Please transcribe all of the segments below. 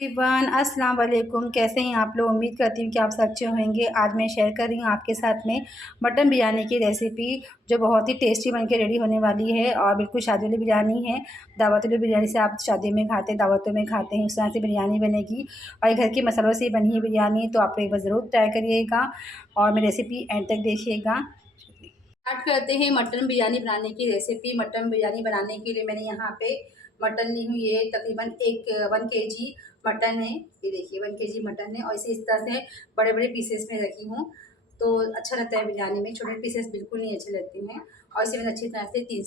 Everyone अस्सलाम वालेकुम। कैसे हैं आप लोग? उम्मीद करती हूँ कि आप सब अच्छे होंगे। आज मैं शेयर कर रही हूँ आपके साथ में मटन बिरयानी की रेसिपी, जो बहुत ही टेस्टी बनके रेडी होने वाली है और बिल्कुल शादी वाली बिरयानी है। दावत वाली बिरयानी से आप शादी में खाते हैं, दावतों में खाते हैं, उस तरह से बिरयानी बनेगी और ये घर के मसालों से बनी है बिरयानी। तो आप एक बार ज़रूर ट्राई करिएगा और मेरी रेसिपी एंड तक देखिएगा। स्टार्ट करते हैं मटन बिरयानी बनाने की रेसिपी। मटन बिरयानी बनाने के लिए मैंने यहाँ पे मटन ली हूँ, ये तकरीबन 1 केजी मटन है। ये देखिए 1 केजी मटन है और इसे इस तरह से बड़े बड़े पीसेस में रखी हूँ, तो अच्छा रहता है बिरयानी में। छोटे पीसेस बिल्कुल नहीं अच्छे लगते हैं। और इसे मैंने अच्छी तरह से 3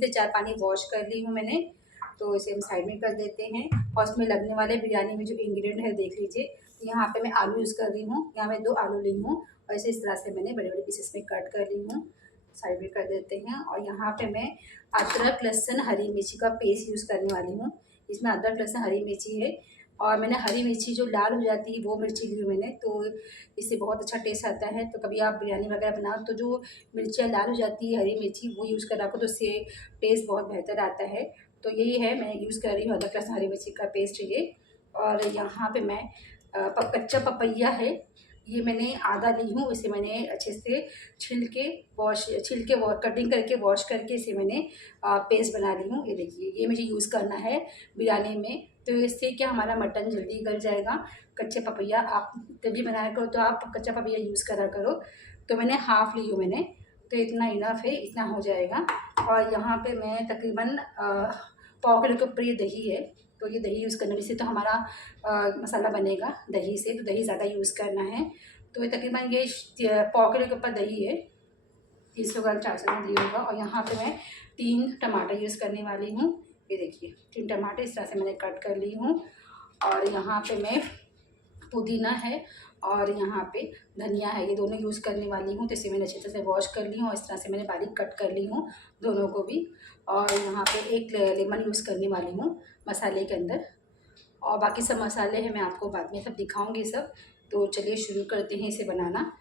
से 4 पानी वॉश कर ली हूँ मैंने। तो इसे हम साइड में कर देते हैं। और उसमें लगने वाले बिरयानी में जो इंग्रेडिएंट है देख लीजिए। यहाँ पे मैं आलू यूज़ कर रही हूँ, यहाँ मैं 2 आलू ली हूँ और इसे इस तरह से मैंने बड़े बड़े पीसेस में कट कर ली हूँ। साइड में कर देते हैं। और यहाँ पे मैं अदरक लहसुन हरी मिर्ची का पेस्ट यूज़ करने वाली हूँ। इसमें अदरक लहसुन हरी मिर्ची है और मैंने हरी मिर्ची जो लाल हो जाती है वो मिर्ची ली हूँ मैंने, तो इससे बहुत अच्छा टेस्ट आता है। तो कभी आप बिरयानी वगैरह बनाओ तो जो मिर्चियाँ लाल हो जाती है हरी मिर्ची वो यूज़ कर रखो, तो उससे टेस्ट बहुत बेहतर आता है। तो यही है, मैं यूज़ कर रही हूँ अदरक लहसुन हरी मिर्ची का पेस्ट ये। और यहाँ पे मैं कच्चा पपैया है, ये मैंने आधा ली हूँ। इसे मैंने अच्छे से छिल के कटिंग करके वॉश करके इसे मैंने पेस्ट बना ली हूँ। ये देखिए, ये मुझे यूज़ करना है बिरयानी में, तो इससे क्या हमारा मटन जल्दी गल जाएगा। कच्चे पपैया आप जब भी बनाया करो तो आप कच्चा पपैया यूज़ करा करो। तो मैंने हाफ़ ली हूँ मैंने, तो इतना इनफ है, इतना हो जाएगा। और यहाँ पे मैं तकरीबन पाव किलो के ऊपर ये दही है, तो ये दही यूज़ करने से तो हमारा मसाला बनेगा दही से, तो दही ज़्यादा यूज़ करना है। तो ये तकरीबन ये पाव किलो के ऊपर दही है, 300 ग्राम 400 ग्राम दही होगा। और यहाँ पे मैं 3 टमाटर यूज़ करने वाली हूँ। ये देखिए 3 टमाटर इस तरह से मैंने कट कर ली हूँ। और यहाँ पे मैं पुदीना है और यहाँ पे धनिया है, ये दोनों यूज़ करने वाली हूँ। तो इसे मैंने अच्छी तरह से वॉश कर ली हूँ और इस तरह से मैंने बारीक कट कर ली हूँ दोनों को भी। और यहाँ पे एक लेमन यूज़ करने वाली हूँ मसाले के अंदर। और बाकी सब मसाले हैं, मैं आपको बाद में सब दिखाऊंगी सब। तो चलिए शुरू करते हैं इसे बनाना।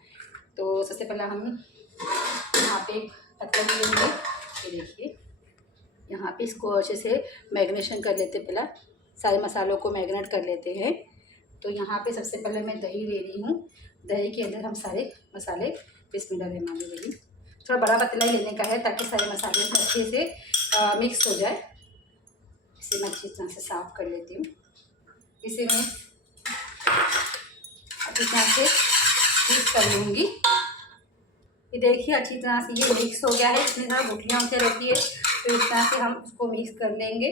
तो सबसे पहले हम यहाँ पे पत्थर लेंगे। ये देखिए, यहाँ पे इसको अच्छे से मैरिनेशन कर लेते, पहला सारे मसालों को मैरिनेट कर लेते हैं। तो यहाँ पे सबसे पहले मैं दही ले रही हूँ। दही के अंदर हम सारे मसाले बिस्मिल्लाहिर्रहमानिर्रहीम, थोड़ा बड़ा पतीला ही लेने का है ताकि सारे मसाले अच्छे से मिक्स हो जाए। इसे मैं अच्छी तरह से साफ़ कर लेती हूँ। इसे मैं अच्छी तरह से मिक्स कर लूँगी। ये देखिए अच्छी तरह से ये मिक्स हो गया है, इसमें थोड़ा गुठलियाँ होती रहती है, तो इस तरह से हम उसको मिक्स कर लेंगे।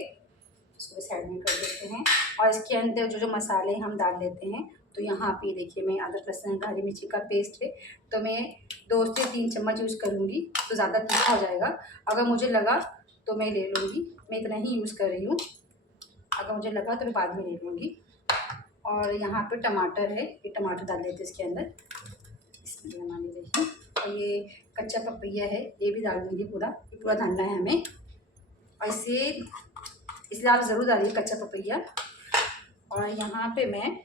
इसको साइड में कर देते हैं और इसके अंदर जो जो मसाले हम डाल लेते हैं। तो यहाँ पे देखिए, मैं अदरक लहसुन हरी मिर्ची का पेस्ट है, तो मैं 2 से 3 चम्मच यूज़ करूँगी, तो ज़्यादा तीखा हो जाएगा। अगर मुझे लगा तो मैं ले लूँगी, मैं इतना ही यूज़ कर रही हूँ। अगर मुझे लगा तो मैं बाद में ले लूँगी। और यहाँ पे टमाटर है, ये टमाटर डाल देते हैं इसके अंदर। इसमें हमारी देखिए, और ये कच्चा पपैया है, ये भी डाल दूँगी पूरा, ये पूरा डालना है हमें। और इसलिए आप ज़रूर डालिए कच्चा पपैया। और यहाँ पे मैं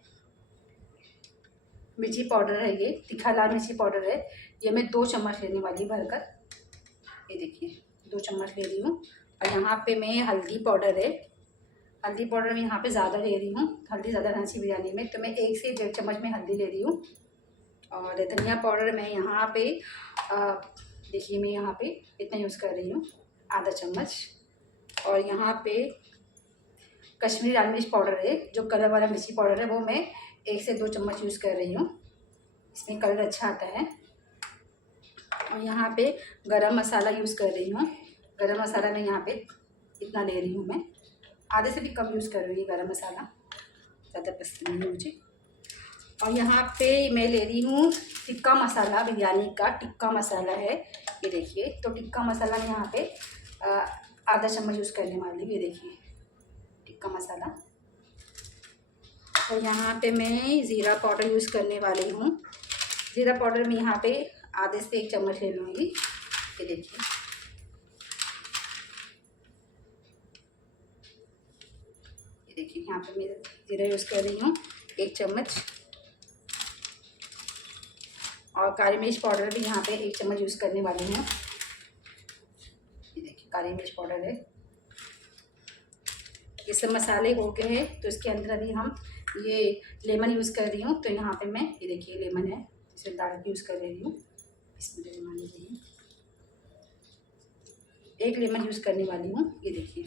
मिर्ची पाउडर है, ये तीखा लाल मिर्ची पाउडर है, ये मैं 2 चम्मच लेने वाली भरकर। ये देखिए 2 चम्मच ले रही हूँ। और यहाँ पे मैं हल्दी पाउडर है, हल्दी पाउडर मैं यहाँ पे ज़्यादा ले रही हूँ, हल्दी ज़्यादा रहना चाहिए बिरयानी में, तो मैं 1 से 1.5 चम्मच में हल्दी ले रही हूँ। और धनिया पाउडर मैं यहाँ पे देखिए, मैं यहाँ पे इतना यूज़ कर रही हूँ, आधा चम्मच। और यहाँ पे कश्मीरी लाल मिर्च पाउडर है, जो कलर वाला मिर्ची पाउडर है, वो मैं 1 से 2 चम्मच यूज़ कर रही हूँ, इसमें कलर अच्छा आता है। और यहाँ पे गरम मसाला यूज़ कर रही हूँ। गरम मसाला मैं यहाँ पे इतना ले रही हूँ, मैं आधे से भी कम यूज़ कर रही हूँ गरम मसाला, ज़्यादा पसंद नहीं है मुझे। और यहाँ पे मैं ले रही हूँ टिक्का मसाला, बिरयानी का टिक्का मसाला है, ये देखिए। तो टिक्का मसाला मैं यहाँ पे आधा चम्मच यूज़ करने वाली हूँ, ये देखिए टिक्का मसाला। और यहाँ पे मैं ज़ीरा पाउडर यूज़ करने वाली हूँ। ज़ीरा पाउडर मैं यहाँ पे आधे से 1 चम्मच ले लूँगी, ये देखिए। ये देखिए यहाँ पे मैं ज़ीरा यूज़ कर रही हूँ 1 चम्मच। और काली मिर्च पाउडर भी यहाँ पे 1 चम्मच यूज़ करने वाली हूँ, ये देखिए काली मिर्च पाउडर है। ये सब मसाले हो गए हैं। तो इसके अंदर अभी हम ये लेमन यूज़ कर रही हूँ। तो यहाँ पे मैं ये देखिए लेमन है, इसे डाल के यूज़ कर रही हूँ। इसमें लेमन लीजिए, एक लेमन यूज़ करने वाली हूँ। ये देखिए,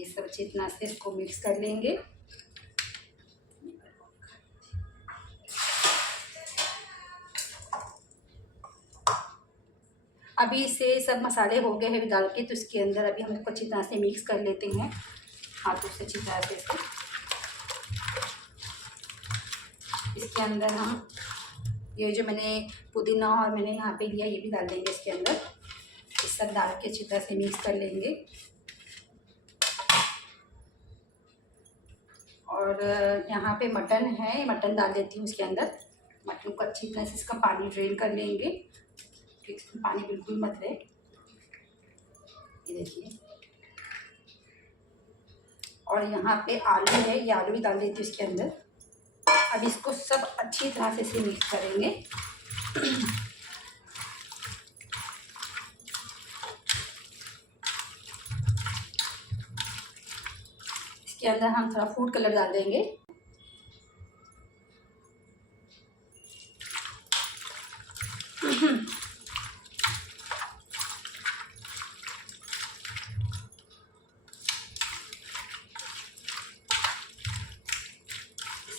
ये सब अच्छी तरह से इसको मिक्स कर लेंगे। अभी इसे सब मसाले हो गए हैं डाल के, तो इसके अंदर अभी हम इसको अच्छी तरह से मिक्स कर लेते हैं हाथों से अच्छी तरह से। इसके अंदर हम ये जो मैंने पुदीना और मैंने यहाँ पे लिया ये भी डाल देंगे इसके अंदर। ये सब डाल के अच्छी तरह से मिक्स कर लेंगे। और यहाँ पे मटन है, मटन डाल देती हूँ इसके अंदर। मटन को अच्छी तरह से इसका पानी ड्रेन कर लेंगे, इसमें पानी बिल्कुल मत रहे। ये देखिए, और यहाँ पे आलू है, ये आलू भी डाल देती हूँ इसके अंदर। अब इसको सब अच्छी तरह से इसे मिक्स करेंगे। इसके अंदर हम थोड़ा फूड कलर डाल देंगे।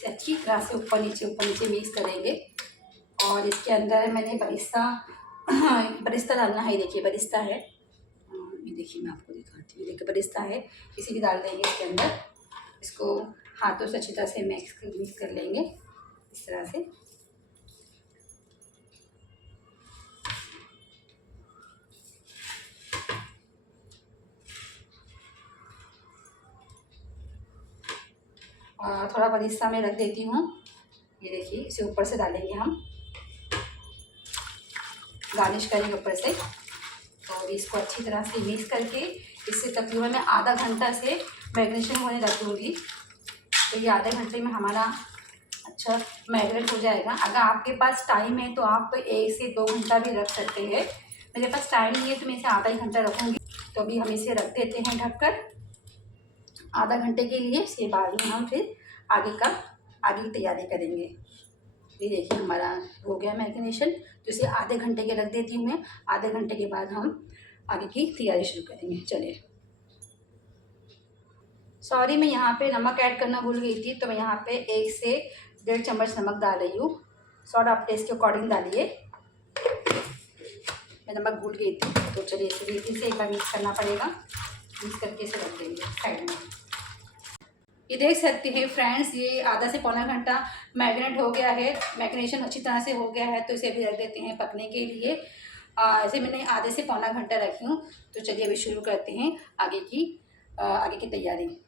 अच्छी तरह से ऊपर नीचे मिक्स करेंगे। और इसके अंदर मैंने बरिस्ता डालना है। देखिए बरिस्ता है, ये देखिए मैं आपको दिखाती हूँ। देखिए बरिस्ता है, इसी भी डाल देंगे इसके अंदर। इसको हाथों से अच्छी तरह से मिक्स कर लेंगे इस तरह से। थोड़ा बरिस्ता में रख देती हूँ। ये देखिए, इसे ऊपर से डालेंगे हम, गार्निश करेंगे ऊपर से। तो इसको अच्छी तरह से मिक्स करके इससे तकरीबन मैं आधा घंटा से मैरिनेशन होने रख दूँगी। तो ये आधे घंटे में हमारा अच्छा मैरिनेट हो जाएगा। अगर आपके पास टाइम है तो आप 1 से 2 घंटा भी रख सकते हैं। मेरे पास टाइम नहीं है तो मैं इसे आधा ही घंटा रखूँगी। तो अभी हम इसे रख देते हैं ढककर आधा घंटे के लिए। इसके बाद में हम फिर आगे की तैयारी करेंगे। ये देखिए हमारा हो गया मैरिनेशन। तो इसे आधे घंटे के रख देती हूँ मैं। आधे घंटे के बाद हम आगे की तैयारी शुरू करेंगे। चलिए, सॉरी मैं यहाँ पे नमक ऐड करना भूल गई थी। तो मैं यहाँ पे 1 से 1.5 चम्मच नमक डाल रही हूँ। सॉल्ट आप टेस्ट के अकॉर्डिंग डालिए। मैं नमक भूल गई थी। तो चलिए इसे भी फिर से एक बार मिक्स करना पड़ेगा। मिक्स करके इसे रख देंगे साइड में। ये देख सकते हैं फ्रेंड्स, ये आधा से पौना घंटा मैरिनेट हो गया है। मैरिनेशन अच्छी तरह से हो गया है। तो इसे अभी रख देते हैं पकने के लिए। ऐसे मैंने आधे से पौना घंटा रखी हूँ। तो चलिए अभी शुरू करते हैं आगे की तैयारी। देख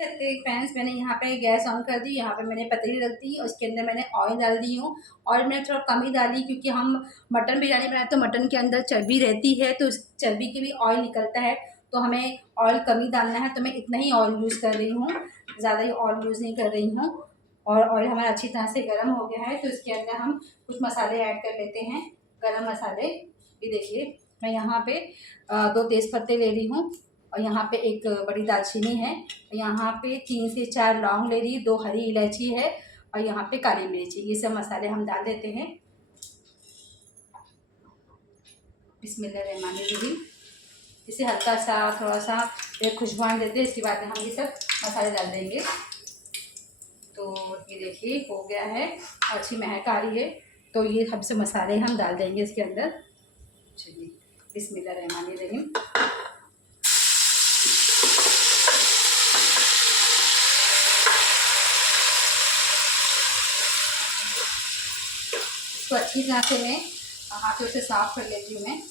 सकते हैं फ्रेंड्स, मैंने यहाँ पे गैस ऑन कर दी। यहाँ पे मैंने पतीली रख दी और उसके अंदर मैंने ऑयल डाल दी हूँ। ऑयल मैंने थोड़ा कम ही डाली क्योंकि हम मटन बिरयानी बनाए तो मटन के अंदर चर्बी रहती है, तो उस चर्बी की भी ऑयल निकलता है। तो हमें ऑयल कम ही डालना है। तो मैं इतना ही ऑयल यूज़ कर रही हूँ, ज़्यादा ही ऑयल यूज़ नहीं कर रही हूँ। और ऑयल हमारा अच्छी तरह से गर्म हो गया है। तो इसके अंदर हम कुछ मसाले ऐड कर लेते हैं, गरम मसाले। ये देखिए मैं यहाँ पे 2 तेज़पत्ते ले रही हूँ और यहाँ पे 1 बड़ी दालचीनी है। यहाँ पे 3 से 4 लौंग ले रही, 2 हरी इलायची है और यहाँ पे काली मिर्ची। ये सब मसाले हम डाल देते हैं। बिस्मिल्लाहिर्रहमानिर्रहीम। इसे हल्का सा थोड़ा सा एक खुशबू देते हैं। इसके बाद हम ये सब मसाले डाल देंगे। तो ये देखिए हो गया है, अच्छी महक आ रही है। तो ये सबसे मसाले हम डाल देंगे इसके अंदर। चलिए बिस्मिल्लाहिर्रहमानिर्रहीम। इसको अच्छी तरह से मैं हाथों से साफ कर लेती हूँ मैं।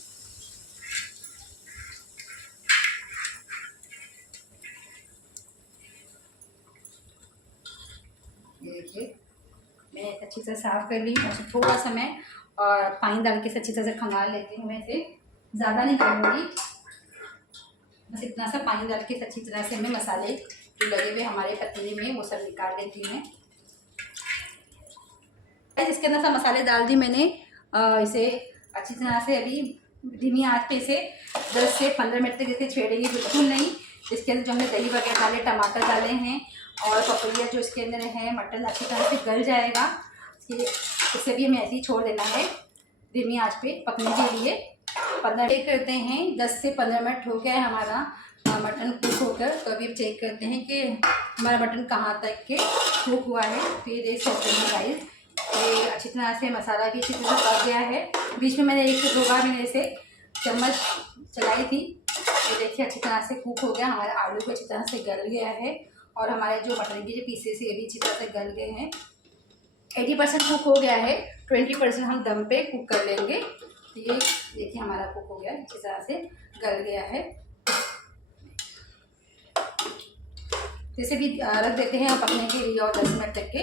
देखिए मैं अच्छी तरह साफ़ कर ली और थोड़ा सा मैं और पानी डाल के अच्छी तरह से खंगाल लेती हूँ। मैं इसे ज़्यादा नहीं करूँगी, बस इतना सा पानी डाल के अच्छी तरह से मैं मसाले जो लगे हुए हमारे पतीले में वो सब निकाल लेती हूँ मैं। इसके अंदर सब मसाले डाल दी मैंने। इसे अच्छी तरह से अभी धीमी आंच पे इसे 10 से 15 मिनट तक इसे छेड़ेंगे, बिल्कुल नहीं इसके अंदर जो हमने दही वगैरह डाले, टमाटर डाले हैं और पपैया जो इसके अंदर है, मटन अच्छी तरह से गल जाएगा। इसे भी हमें ऐसे ही छोड़ देना है धीमी आंच पे पकने के लिए। 15 चेक करते हैं, 10 से 15 मिनट हो गया है हमारा मटन कुक होकर। तो अभी चेक करते हैं कि हमारा मटन कहाँ तक के कुक हुआ है। तो ये देख सकते हैं गाइस, ये अच्छी तरह से मसाला भी अच्छी तरह से पक गया है। बीच में मैंने 1 से 2 बार मैंने इसे चम्मच चलाई थी। ये देखिए अच्छी तरह से कुक हो गया, हमारा आलू भी अच्छी तरह से गल गया है और हमारे जो मटन के जो पीसेस है ये भी अच्छी तरह से गल गए हैं। 80% कुक हो गया है, 20% हम दम पे कुक कर लेंगे। तो ये देखिए हमारा कुक हो गया, अच्छी तरह से गल गया है। जैसे भी रख देते हैं पकने के लिए और 10 मिनट तक के।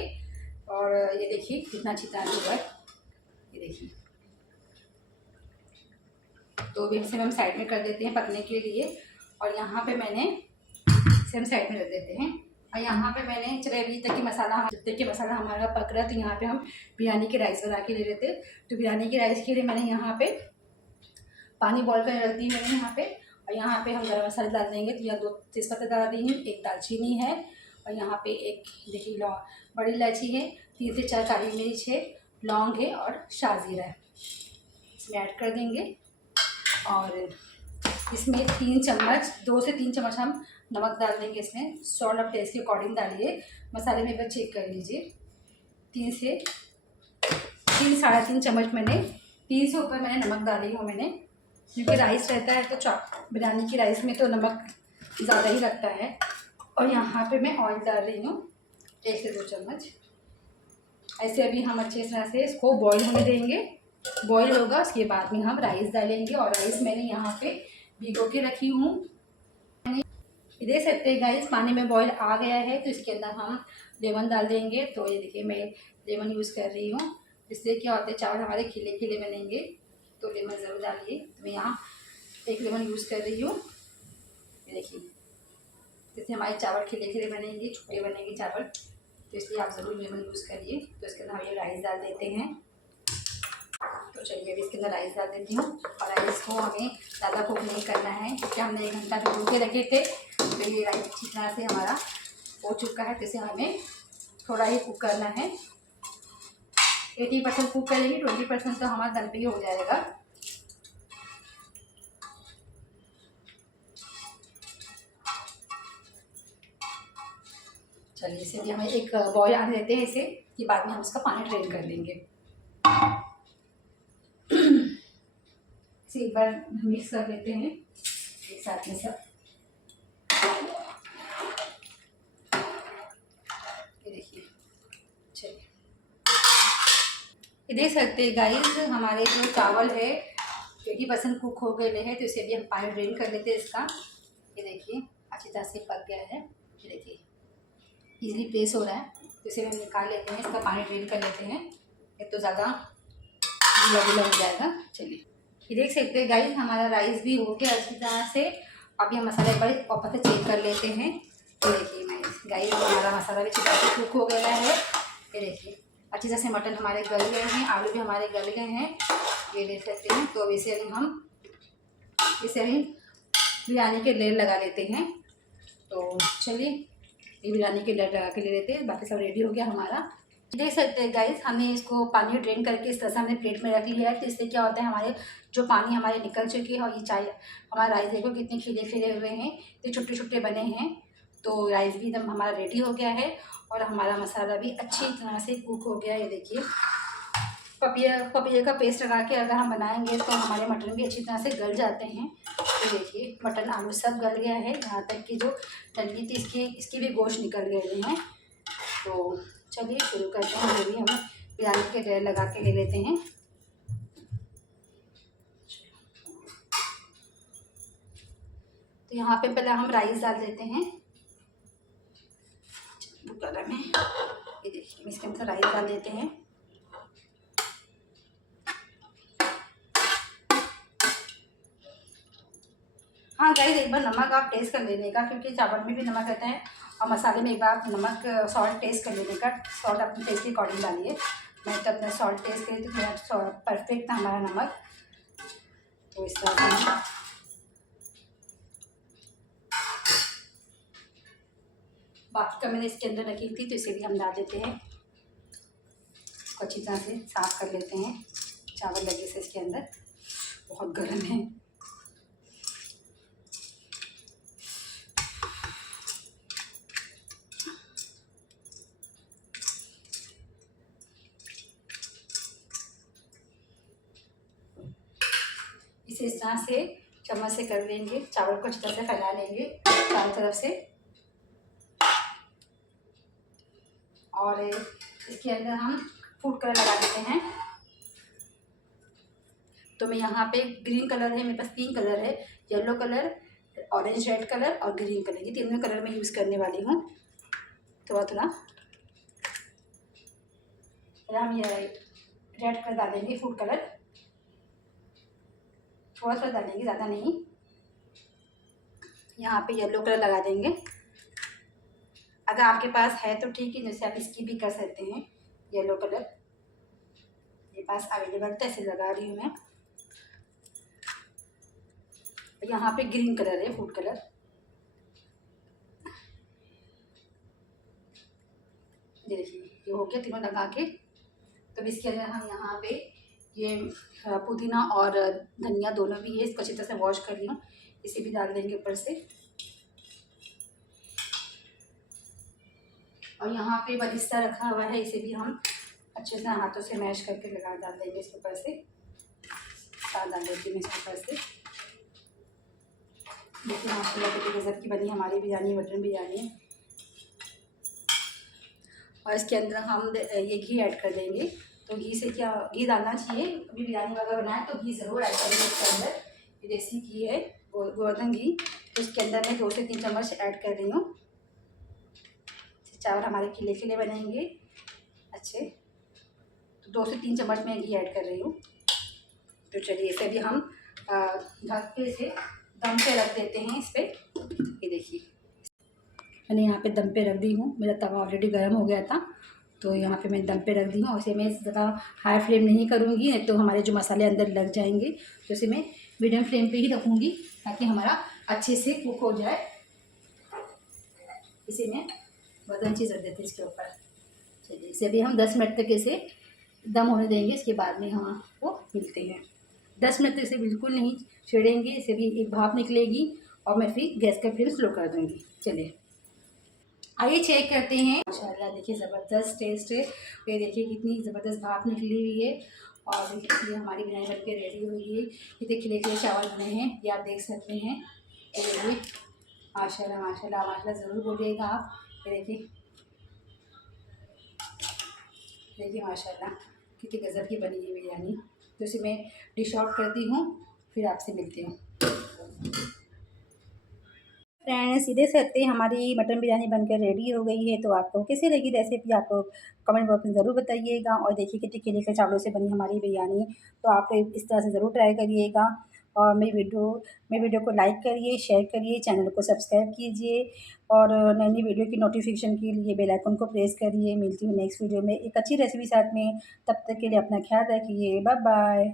और ये देखिए कितना अच्छी तरह से हुआ है, ये देखिए। तो भी इसे हम साइड में कर देते हैं पकने के लिए। और यहाँ पे मैंने इसे हम साइड में रख देते हैं। और यहाँ पे मैंने चले अभी तक की मसाला, जब तक कि मसाला हमारा पक रहा है, तो यहाँ पे हम बिरयानी के राइस बना के ले रहे थे। तो बिरयानी के राइस के लिए मैंने यहाँ पे पानी बॉयल कर रख दी मैंने यहाँ पे। और यहाँ पे हम गरम मसाले डाल देंगे। तो यहाँ 2 तेज़पत्ता डाल दी हूँ, 1 दालचीनी है और यहाँ पे 1 देखिए बड़ी इलायची है, 3 से 4 काली मिर्च है, लौंग है और शाहजीरा है, इसमें ऐड कर देंगे। और इसमें 2 से 3 चम्मच हम नमक डाल देंगे। इसमें सॉल्ट ऑफ टेस्ट के अकॉर्डिंग डालिए। मसाले में एक बार चेक कर लीजिए। 3 साढ़े 3 चम्मच मैंने, 3 से ऊपर मैंने नमक डाली हूँ मैंने, क्योंकि राइस रहता है तो बिरयानी की राइस में तो नमक ज़्यादा ही लगता है। और यहाँ पे मैं ऑयल डाल रही हूँ 1 से 2 चम्मच। ऐसे अभी हम अच्छे तरह से इसको बॉईल होने देंगे। बॉईल होगा उसके बाद में हम राइस डालेंगे। और राइस मैंने यहाँ पे भिगो के रखी हूँ। देख सकते हैं गाइस, पानी में बॉईल आ गया है तो इसके अंदर हम लेमन डाल देंगे। तो ये देखिए मैं लेमन यूज़ कर रही हूँ, जिससे क्या होता है चावल हमारे खिले खिले बनेंगे। तो लेमन ज़रूर डालिए। तो मैं यहाँ 1 लेमन यूज़ कर रही हूँ। ये देखिए, जिससे हमारे चावल खिले खिले बनेंगे, छोटे बनेंगे चावल, तो इसलिए आप ज़रूर लेमन यूज़ करिए। तो इसके अंदर हम ये राइस डाल देते हैं। तो चलिए अभी इसके अंदर राइस डाल देती हूँ। और राइस को हमें ज़्यादा कुक नहीं करना है, क्योंकि हमने 1 घंटा भिगो के रखे थे। तो ये राइस अच्छी तरह से हमारा हो चुका है, तो इसे हमें थोड़ा ही कुक करना है। 80% कुक करेंगे, 20% तो हमारा दम पे ही हो जाएगा। चलिए इसे भी हमें एक बॉयल आने देते हैं इसे, कि बाद में हम इसका पानी ड्रेन कर लेंगे। इसे एक बार मिक्स कर लेते हैं एक साथ में सब। ये देखिए, चलिए ये देख सकते हैं गाइस, हमारे जो चावल है 80% कुक हो गए हैं। तो इसे भी हम पानी ड्रेन कर लेते हैं इसका। ये देखिए अच्छी तरह से पक गया है। ये देखिए इजीली प्लेस हो रहा है। तो इसे हम निकाल लेते हैं, इसका पानी ड्रेन कर लेते हैं, ये तो ज़्यादा गीला हो जाएगा। चलिए ये देख सकते हैं गाइस, हमारा राइस भी हो गया अच्छी तरह से। अभी हम मसाला एक बार वापस से चेक कर लेते हैं। ये देखिए गाइस, हमारा मसाला भी अच्छी तरह से कुक हो गया है। ये देखिए अच्छी तरह से मटन हमारे गल गए हैं, आलू भी हमारे गल गए हैं, ये देख सकते हैं। तो इसे हम बिरयानी के लेयर लगा लेते हैं। तो चलिए ये बिरयानी के लेयर लगा के ले लेते हैं। बाकी सब रेडी हो गया हमारा। देख सकते हैं गाइस, हमने इसको पानी ड्रेन करके इस तरह से हमने प्लेट में रख लिया है। तो इससे क्या होता है, हमारे जो पानी हमारे निकल चुके हैं। और ये चाय हमारा राइस देखो कितने खिले खिले हुए हैं, तो छोटे छोटे बने हैं। तो राइस भी एकदम हमारा रेडी हो गया है और हमारा मसाला भी अच्छी तरह से कुक हो गया है। ये देखिए पपैया का पेस्ट लगा के अगर हम बनाएंगे तो हमारे मटन भी अच्छी तरह से गल जाते हैं। तो देखिए मटन आलू सब गल गया है, यहाँ तक कि जो डंडी थी इसकी भी गोश्त निकल गए हैं। तो चलिए शुरू करते हैं। जो भी हम बिरयानी के लेयर लगा के ले लेते हैं। तो यहाँ पे पहले हम राइस डाल देते हैं कुकर में। ये देखिए इसके अंदर राइस डाल देते हैं। हाँ गाइस, एक बार नमक आप टेस्ट कर लेने का, क्योंकि चावल में भी नमक रहता है और मसाले में एक बार नमक सॉल्ट टेस्ट कर लेने का। सॉल्ट अपने टेस्ट के अकॉर्डिंग डालिए। मैं तो अपना सॉल्ट टेस्ट करी तो थोड़ा परफेक्ट था हमारा नमक। तो इस तरह से बाकी का मैंने इसके अंदर रखी थी, तो इसे भी हम डाल देते हैं। इसको अच्छी तरह से साफ़ कर लेते हैं, चावल लगे से इसके अंदर, बहुत गर्म है। इसे इस तरह से चम्मच से कर लेंगे, चावल को अच्छी तरह से फैला लेंगे चारों तरफ से। और इसके अंदर हम फूड कलर लगा देते हैं। तो मैं यहाँ पे ग्रीन कलर है, मेरे पास 3 कलर है, yellow colour, orange red colour और ग्रीन कलर, ये तीनों कलर मैं यूज़ करने वाली हूँ। थोड़ा थोड़ा हम ये रेड कलर डालेंगे, फूड कलर थोड़ा थोड़ा डालेंगे, ज़्यादा नहीं। यहाँ पे येलो कलर लगा देंगे। अगर आपके पास है तो ठीक है, जैसे आप इसकी भी कर सकते हैं। येलो कलर मेरे पास अवेलेबल था, ऐसे लगा रही हूँ मैं। यहाँ पे ग्रीन कलर है, फूड कलर। ये देखिए, ये हो गया तीनों लगा के। तो इसके अंदर हम यहाँ पे ये पुदीना और धनिया दोनों भी है, इसको अच्छी तरह से वॉश कर लिया, इसे भी डाल देंगे ऊपर से। और यहाँ पे बरिस्ता रखा हुआ है, इसे भी हम अच्छे से हाथों से मैश करके डाल देंगे इसके ऊपर से। डाल देती हूँ इसके ऊपर से। देखिए माशाल्लाह कितनी गज़ब की बनी हमारी बिरयानी, मटन बिरयानी। और इसके अंदर हम ये घी ऐड कर देंगे। तो घी से क्या, घी डालना चाहिए, अभी बिरयानी वगैरह बनाए तो घी ज़रूर ऐड करेंगे इसके अंदर। ये देसी घी है, गोवर्धन घी। तो इसके अंदर मैं 2 से 3 चम्मच ऐड कर रही हूँ। चावल हमारे खिले खिले बनेंगे अच्छे, तो 2 से 3 चम्मच मैं घी ऐड कर रही हूँ। तो चलिए इसे भी हम ढक के इसे दम पे रख देते हैं इस पर। ये देखिए मैंने यहाँ पे दम पे रख दी हूँ, मेरा तवा ऑलरेडी गर्म हो गया था, तो यहाँ पे मैं दम पे रख दी हूँ। और इसे मैं ज़्यादा हाई फ्लेम नहीं करूँगी, नहीं तो हमारे जो मसाले अंदर लग जाएंगे। तो इसे मैं मीडियम फ्लेम पे ही रखूँगी ताकि हमारा अच्छे से कुक हो जाए। इसे मैं वजन चीज़ रख देती हूँ इसके ऊपर। चलिए इसे अभी हम 10 मिनट तक इसे दम होने देंगे, इसके बाद में हम आपको मिलते हैं। 10 मिनट तक इसे बिल्कुल नहीं छेड़ेंगे, इसे भी एक भाप निकलेगी और मैं फिर गैस का फ्लेम स्लो कर दूँगी। चलिए आइए चेक करते हैं। माशाल्लाह देखिए ज़बरदस्त टेस्ट है। ये देखिए कितनी ज़बरदस्त भाप निकली हुई है। और देखिए हमारी बिरयानी बन के रेडी हुई है। कितने खिले खिले चावल बने हैं, ये आप देख सकते हैं। ये देखिए माशाल्लाह माशाल्लाह माशाल्लाह ज़रूर बोलिएगा आप। ये देखिए देखिए माशाल्लाह कितनी गज़ब की बनी है बिरयानी। तो इसे मैं डिश आउट करती हूँ, फिर आपसे मिलती हूँ। फ्रेंड्स सीधे सकते हमारी मटन बिरयानी बनकर रेडी हो गई है। तो आपको कैसी लगी रेसिपी, आपको कमेंट बॉक्स में ज़रूर बताइएगा। और देखिए कितने खिले खिले चावलों से बनी हमारी बिरयानी, तो आप इस तरह से ज़रूर ट्राई करिएगा। और मेरी वीडियो को लाइक करिए, शेयर करिए, चैनल को सब्सक्राइब कीजिए और नई नई वीडियो की नोटिफिकेशन के लिए बेल आइकन को प्रेस करिए। मिलती हूँ नेक्स्ट वीडियो में एक अच्छी रेसिपी साथ में। तब तक के लिए अपना ख्याल रखिए। Bye bye.